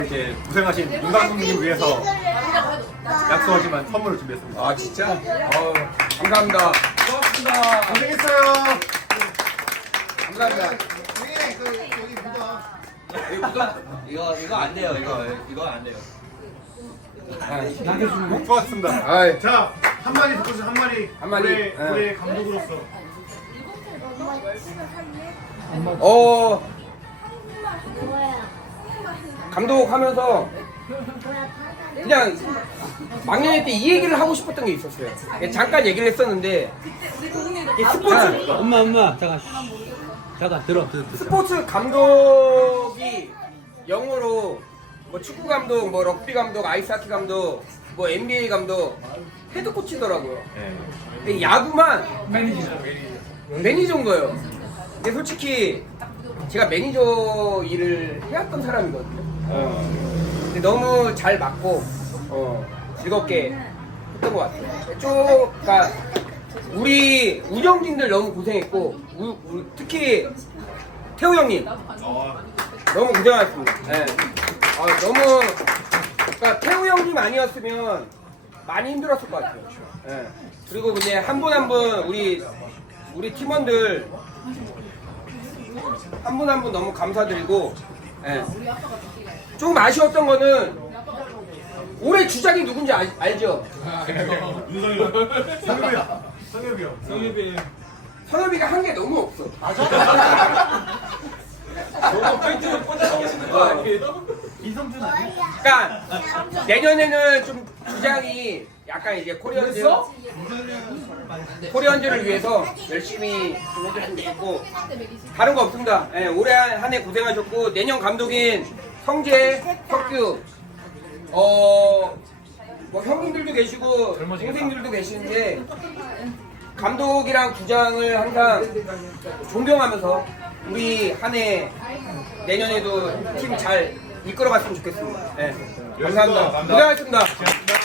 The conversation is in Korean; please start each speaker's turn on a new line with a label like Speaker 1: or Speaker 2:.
Speaker 1: 이렇게 고생하신 윤 감독님 위해서 약속하지만 선물을 준비했습니다.
Speaker 2: 아 진짜? 감사합니다.
Speaker 1: 고맙습니다. 고생했어요.
Speaker 2: 감사합니다.
Speaker 3: 이거 안 돼요. 이거 안 돼요.
Speaker 1: 고맙습니다.
Speaker 2: 아이.
Speaker 1: 자, 한마디 듣고 싶어, 한마디.
Speaker 2: 한마디.
Speaker 1: 올해 감독으로서.
Speaker 2: 감독하면서 그냥 막년회 때 이 얘기를 하고 싶었던 게 있었어요. 잠깐 얘기를 했었는데 이게 스포츠
Speaker 4: 엄마 잠깐 들어.
Speaker 2: 스포츠 감독이 영어로 뭐 축구 감독, 뭐 럭비 감독, 아이스하키 감독, 뭐 NBA 감독 헤드 코치더라고요. 근데 야구만 매니저인 거예요. 근데 솔직히 제가 매니저 일을 해왔던 사람이거든요. 근데 너무 잘 맞고 즐겁게 했던 것 같아요. 그러니까 우리 우정진들 너무 고생했고 특히 태우 형님 너무 고생하셨습니다. 네. 너무 그러니까 태우 형님 아니었으면 많이 힘들었을 것 같아요. 네. 그리고 이제 한 분 한 분 우리 팀원들 한 분 한 분 너무 감사드리고 조금 아쉬웠던 거는 올해 주장이 누군지 알죠?
Speaker 1: 성엽이.
Speaker 2: 성엽이가 한 게 너무 없어.
Speaker 3: 저거 페인트를 꽂아놓으시는 거 아니에요?
Speaker 1: 이성준 아니야?
Speaker 2: 그러니까 내년에는 좀 주장이 약간 이제 코리언즈를 위해서 열심히 좀 해줬으면 좋겠고 다른 거 없습니다. 올해 한 해 고생하셨고 내년 감독인 성재, 석규 뭐 형님들도 계시고 동생들도 계시는데 감독이랑 주장을 항상 존경하면서 우리 한 해 내년에도 팀 잘 이끌어갔으면 좋겠습니다. 감사합니다. 고생하셨습니다.